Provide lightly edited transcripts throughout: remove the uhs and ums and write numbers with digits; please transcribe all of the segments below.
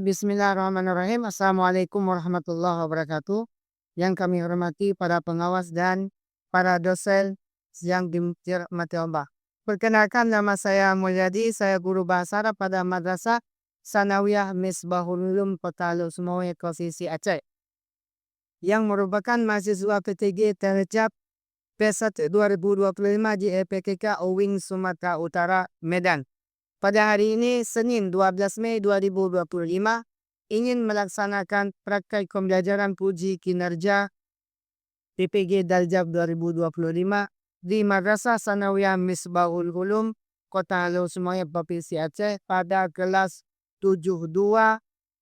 Bismillahirrahmanirrahim. Assalamualaikum warahmatullahi wabarakatuh. Yang kami hormati para pengawas dan para dosen yang dirahmati Allah. Perkenalkan, nama saya Mulyadi, saya guru bahasa Arab pada Madrasah Sanawiyah Misbahul Ulum Kota Lusmowe, Provinsi Aceh, yang merupakan mahasiswa PTG Terjab P1 2025 di EPKK Owing Sumatera Utara, Medan. Pada hari ini, Senin 12 Mei 2025, ingin melaksanakan praktek pembelajaran puji kinerja PPG Daljab 2025 di Madrasah Sanawiyah Misbahul Ulum Kota Lusmowe, Provinsi Aceh pada kelas 72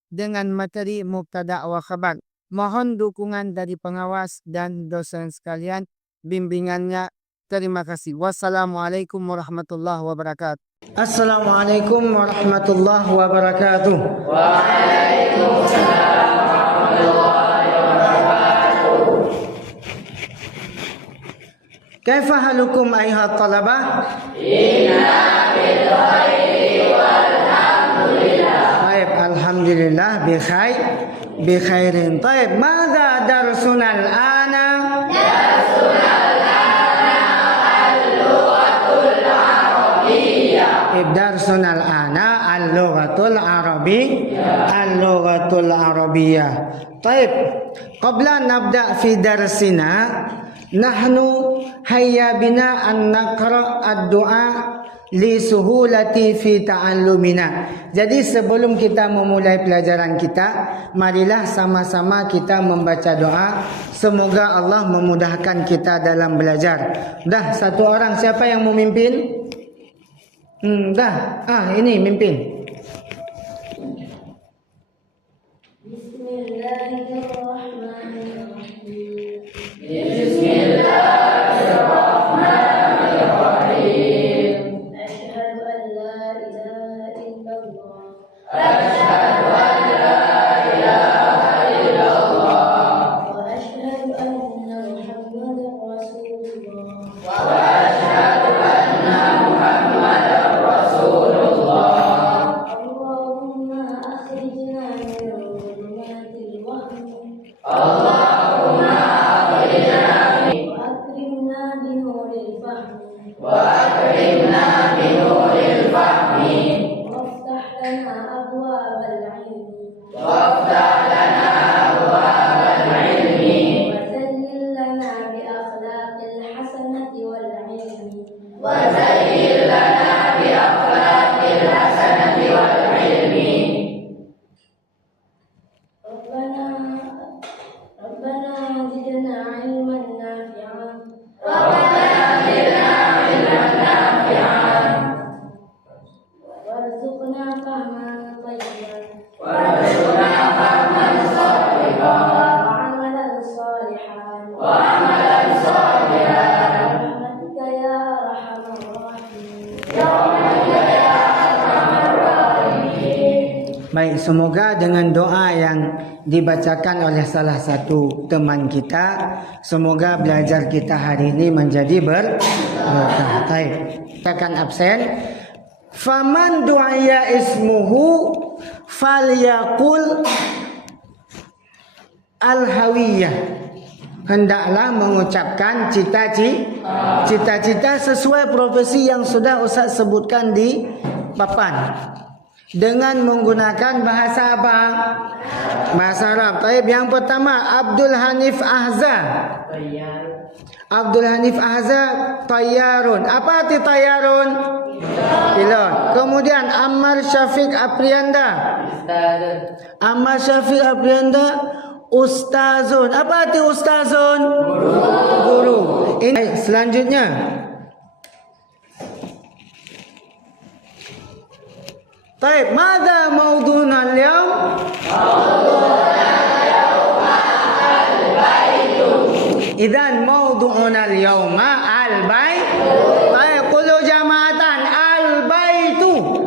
dengan materi mubtada wa khabar. Mohon dukungan dari pengawas dan dosen sekalian bimbingannya. Terima kasih. Wassalamualaikum warahmatullahi wabarakatuh. Assalamualaikum warahmatullahi wabarakatuh. Waalaikumsalam warahmatullahi wabarakatuh. Kaifa halukum ayuhat talabah? Inna bil khairi walhamdulillah. Baik, alhamdulillah bi khairin. Baik, madza darsuna al-ana? Darsun al-ana al-lughatul arabiyyah. Taib, qabla nabda fi darsina, nahnu hayya bina an naqra ad-du'a li suhulati fi ta'allumina. Jadi sebelum kita memulai pelajaran kita, marilah sama-sama kita membaca doa. Semoga Allah memudahkan kita dalam belajar. Dah, satu orang, siapa yang memimpin? Dah. Ini mimpin. Bismillahirrahmanirrahim. Bismillahirrahmanirrahim. Asyhadu an la ilaha illallah. Asyhadu an la ilaha illallah. Wa asyhadu anna Muhammadar Rasulullah. Wa asyhadu anna Muhammadar Baik, semoga dengan doa yang dibacakan oleh salah satu teman kita, semoga belajar kita hari ini menjadi berkah. Baik, kita akan absen. Faman du'aya ismuhu falyaqul al-hawiyah. Hendaklah mengucapkan cita-cita sesuai profesi yang sudah Ustaz sebutkan di papan. Dengan menggunakan bahasa apa? Bahasa Arab. Baik, yang pertama Abdul Hanif Ahza. Abdul Hanif Ahza tayyarun. Apa arti tayyarun? Pilot. Kemudian Ammar Syafiq Aprianda. Ammar Syafiq Aprianda ustazun. Apa arti ustazun? Guru. Ini selanjutnya. Baik, mada maudhu'una al-yawm? Idzan maudhu'una al-yawma al-bait. Baik, qulu jama'atan al-baitu.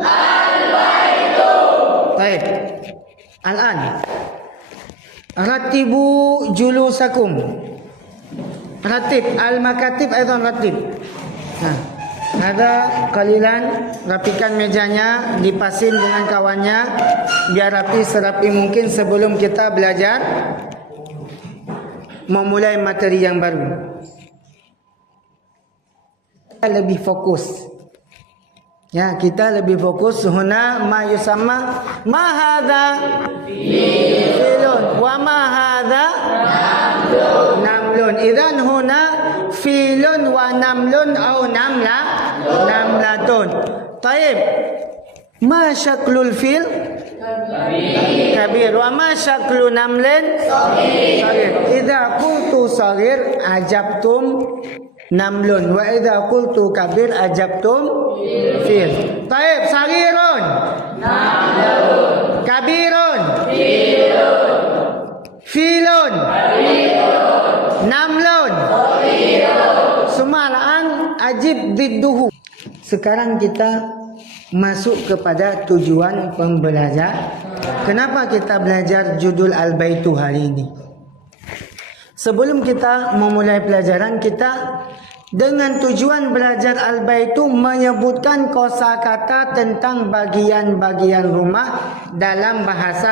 Baik. Al-an. Ratibu julusakum. Ratib al-makatib aidan ratib. Ada kalilan, rapikan mejanya, dipasin dengan kawannya biar rapi serapi mungkin sebelum kita belajar memulai materi yang baru. Kita lebih fokus. Ya, kita lebih fokus. Huna ma yusamma ma hadza filun wa ma hadza namlun. Idzan huna filun wa namlun au namlatun. Taib. Ma syaklul fil? Kabir. Wa ma syaklu namlin? Saghir. Idza qultu saghir ajabtum namlun wa idza qultu kabir ajabtum fil. Taib, saghirun namlun, kabirun filun namlun sumalaan ajib bidduhu. Sekarang kita masuk kepada tujuan pembelajar. Kenapa kita belajar judul Al-Baitu hari ini? Sebelum kita memulai pelajaran kita, dengan tujuan belajar Al-Baitu menyebutkan kosakata tentang bagian-bagian rumah dalam bahasa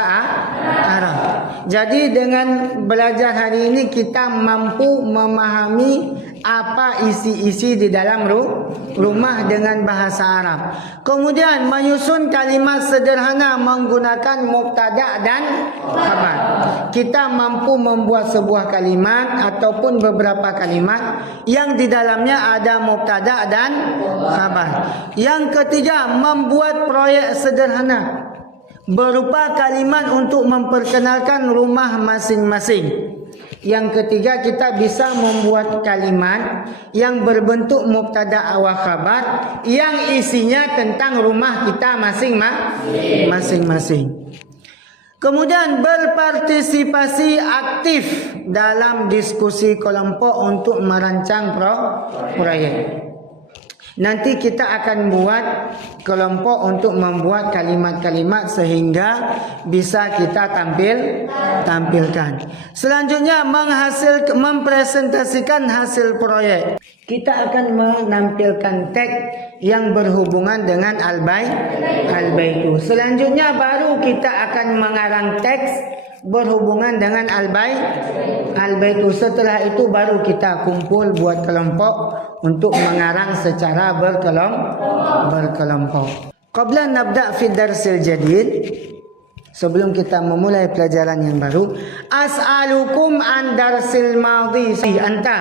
Arab. Jadi dengan belajar hari ini kita mampu memahami apa isi-isi di dalam rumah dengan bahasa Arab. Kemudian menyusun kalimat sederhana menggunakan mubtada dan khabar. Kita mampu membuat sebuah kalimat ataupun beberapa kalimat yang di dalamnya ada mubtada dan khabar. Yang ketiga, membuat proyek sederhana berupa kalimat untuk memperkenalkan rumah masing-masing. Yang ketiga, kita bisa membuat kalimat yang berbentuk mubtada wa khabar yang isinya tentang rumah kita masing-masing. Kemudian berpartisipasi aktif dalam diskusi kelompok untuk merancang proyek. Nanti kita akan buat kelompok untuk membuat kalimat-kalimat sehingga bisa kita tampilkan. Selanjutnya mempresentasikan hasil proyek. Kita akan menampilkan teks yang berhubungan dengan Al-Baitu. Selanjutnya baru kita akan mengarang teks berhubungan dengan Al-Baitu. Setelah itu baru kita kumpul buat kelompok untuk mengarang secara berkelompok. Qabla nabda fi darsil jadid, sebelum kita memulai pelajaran yang baru, as'alukum an darsil madhi. Anta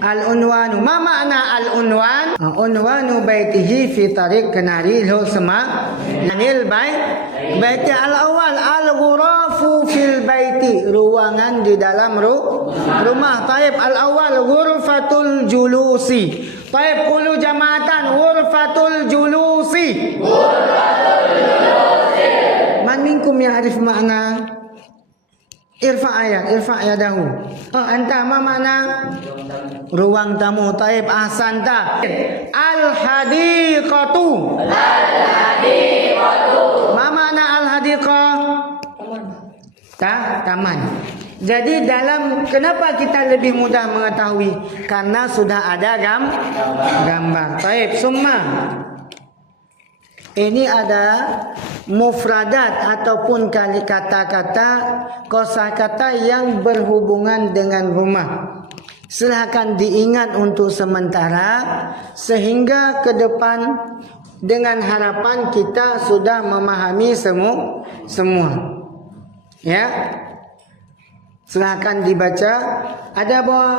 al-unwanu. Ma makna al-unwan? Unwanu baitihi fi tariq kenari lahu sama anil baiti al-awwal al-ghurafu fil baiti, ruangan di dalam rumah. Taib, al-awwal ghurfatul julusi. Taib, qulu jama'atan ghurfatul julusi. Man minkum ya'rif makna? Irfa yadahu. Anta ma makna? Ruang tamu. Taib, ahsanta. Al-hadiqatu. Ma makna al-hadiqah? Taman. Jadi kenapa kita lebih mudah mengetahui? Karena sudah ada gambar. Taib, summa. Ini ada mufradat ataupun kata-kata, kosakata yang berhubungan dengan rumah. Silakan diingat untuk sementara sehingga ke depan dengan harapan kita sudah memahami semua. Ya. Silakan dibaca. Ada bawa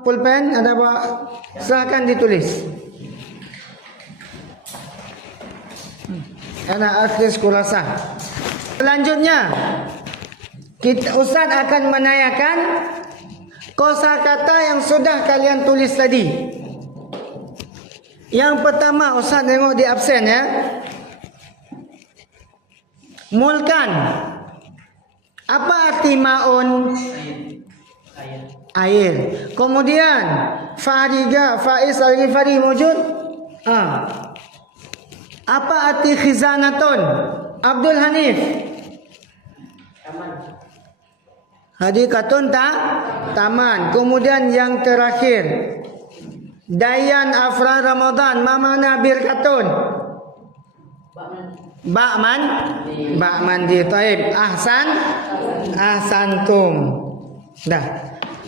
pulpen? Ada bawa? Silakan ditulis. Ana akhir kurasa. Selanjutnya Ustaz akan menanyakan kosakata yang sudah kalian tulis tadi. Yang pertama, Ustaz tengok di absen ya. Mulkan. Apa arti maun? Air. Kemudian Fariga, Faiz Al-Ghifari wujud? Apa arti khizanatun? Abdul Hanif. Hadikatun taman. Kemudian yang terakhir Dayan afra Ramadan. Ma mana birkatun? Ba'man. Ba'mandi. Taib. Ahsantum. Dah.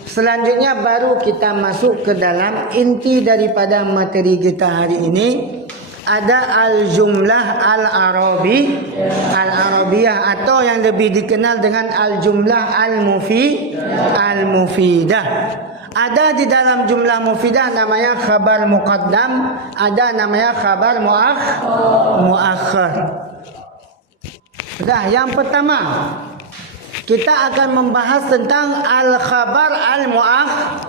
Selanjutnya baru kita masuk ke dalam inti daripada materi kita hari ini. Ada al-jumlah al-arabiyah atau yang lebih dikenal dengan al-jumlah al-mufidah. Ada di dalam jumlah mufidah namanya khabar muqaddam, ada namanya khabar muakhar. Dah, yang pertama kita akan membahas tentang al-khabar al-muakhar.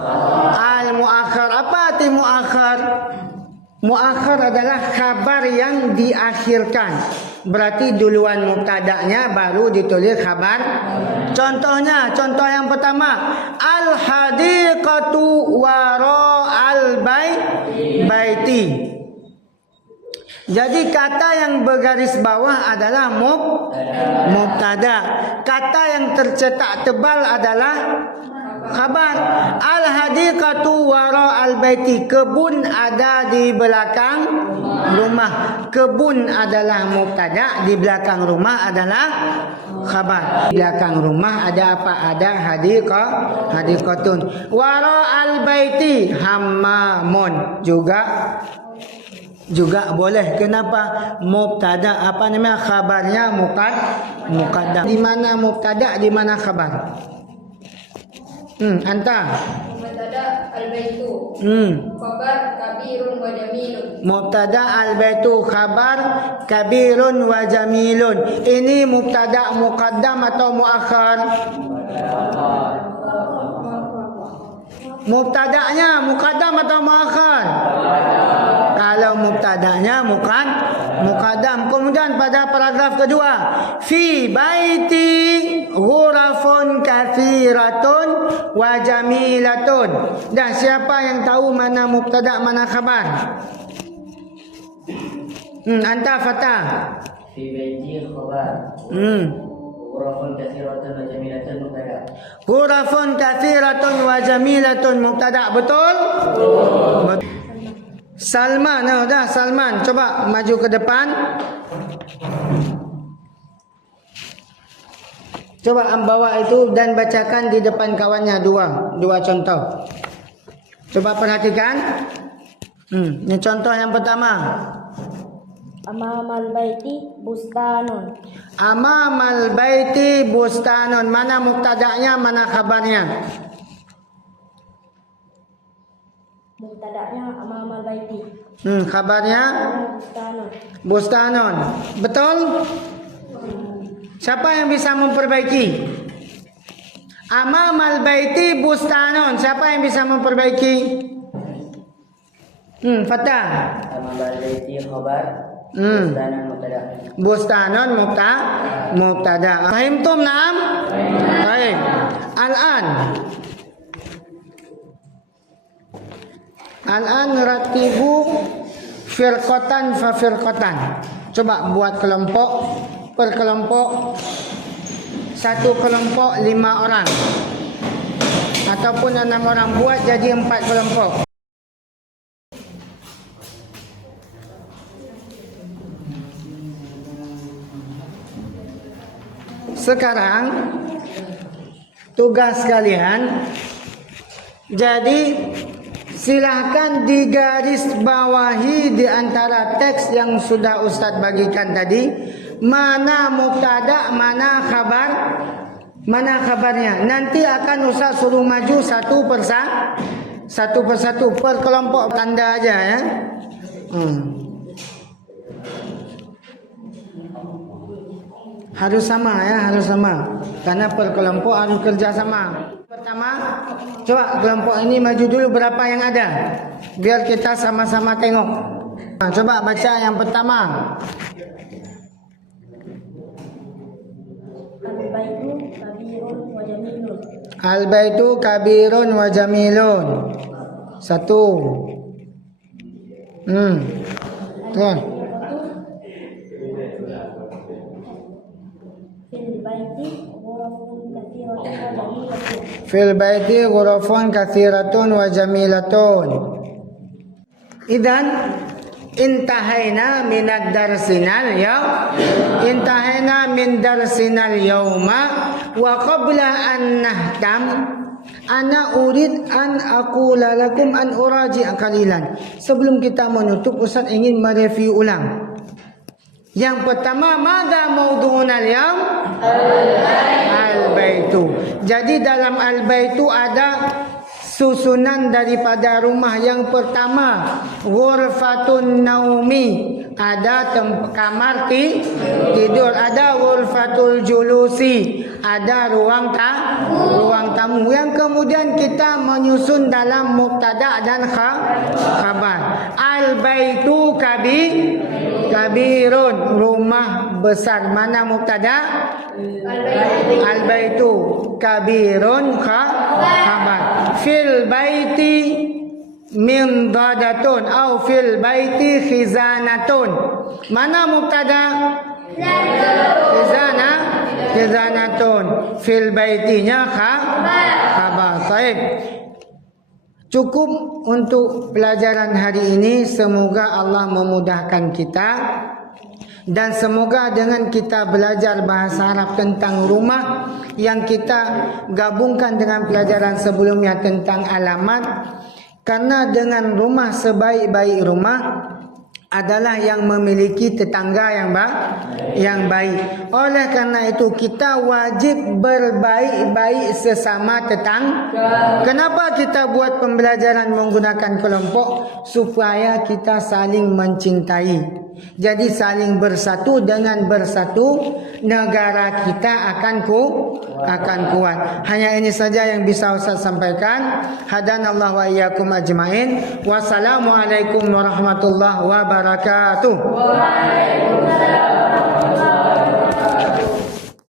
Apa arti muakhar? Muakhar adalah khabar yang diakhirkan. Berarti duluan mubtada'nya baru ditulis khabar. Contohnya, contoh yang pertama, al-hadiqatu wara al-baiti. Jadi kata yang bergaris bawah adalah mubtada. Kata yang tercetak tebal adalah khabar. Al-hadiqatu wara al-baiti. Kebun ada di belakang rumah. Kebun adalah mubtada, di belakang rumah adalah khabar. Di belakang rumah ada apa? Ada hadiqatun. Wara al-baiti hammamun. Juga boleh. Kenapa? Mubtada apa namanya? Khabarnya muqaddam. Di mana mubtada, di mana khabar? Anta. Mubtada al-baitu. Khabar kabirun wa jamilun. Mubtada al-baitu khabar kabirun wa jamilun. Ini mubtada muqaddam atau muakhar? Mubtada'nya muqaddam atau muakhar? Kalau mubtada'nya muqaddam. Kemudian pada paragraf kedua, fi baiti ghurafun kathiratun wa jamilatun. Dan siapa yang tahu mana mubtada' mana khabar? Anta Fatah. Fi baiti khabar. Ghurafun kathiratun wa jamilatun mubtada. Ghurafun kathiratun wa jamilatun mubtada. Betul? Salman, dah Salman, coba maju ke depan. Coba bawa itu dan bacakan di depan kawannya dua contoh. Coba perhatikan. Ini contoh yang pertama. Amamal baiti bustanun. Amamal baiti bustanun. Mana mubtada'nya, mana khabarnya? Mubtada'nya amamal baiti. Khabarnya Bustanun. bustanun. Betul? Siapa yang bisa memperbaiki? Amamal baiti bustanun. Siapa yang bisa memperbaiki? Fatah. Amamal baiti khabar. Bustanan mubtada. Bustanun mubtada. Fahimtum na'am? Baik. Al-an ratibu firqatan fa firqatan. Coba buat kelompok per kelompok. Satu kelompok 5 orang. Ataupun 6 orang, buat jadi 4 kelompok. Sekarang tugas kalian, jadi silahkan digaris bawahi di antara teks yang sudah Ustadz bagikan tadi, mana mubtada, mana khabar, mana kabarnya. Nanti akan Ustadz suruh maju satu persatu per kelompok, tanda aja ya. Harus sama ya, harus sama. Karena per kelompok harus kerja sama. Pertama, coba kelompok ini maju dulu, berapa yang ada, biar kita sama-sama tengok. Coba baca yang pertama. Al-baitu kabirun wa jamilun. Al-baitu kabirun wa jamilun. Satu. Tuh. Fil baiti ghurafun kathiratun wa jamilatun. Fil baiti ghurafun kathiratun wa jamilatun. Idan intahaina min ad-darsinal intahaina min darsinal yauma wa qabla an nahtam ana urid an aqula lakum an uraji qalilan. Sebelum kita menutup, Ustaz ingin mereview ulang. Yang pertama, madza maudu'un al-yaum? Al-baitu. Jadi dalam al-baitu ada susunan daripada rumah. Yang pertama, ghurfatun naumi, ada kamar tidur. Ada ghurfatul julusi, ada ruang tamu. Yang kemudian kita menyusun dalam mubtada dan khabar. Al-baitu kabirun, rumah besar. Mana mubtada? Al-baitu kabirun khabar. Fil baiti min dadatun atau fil baiti khizanatun. Mana mubtada? Khizanatun. Fil baitinya khabar. Baik. Cukup untuk pelajaran hari ini. Semoga Allah memudahkan kita. Dan semoga dengan kita belajar bahasa Arab tentang rumah yang kita gabungkan dengan pelajaran sebelumnya tentang alamat. Karena dengan rumah, sebaik-baik rumah adalah yang memiliki tetangga yang baik. Oleh karena itu kita wajib berbaik-baik sesama tetangga. Kenapa kita buat pembelajaran menggunakan kelompok? Supaya kita saling mencintai. Jadi saling bersatu. Dengan bersatu negara kita akan kuat. Hanya ini saja yang bisa Ustaz sampaikan. Hadanallahu wa iyyakum ajmain. Wassalamualaikum warahmatullahi wabarakatuh. Waalaikumsalam.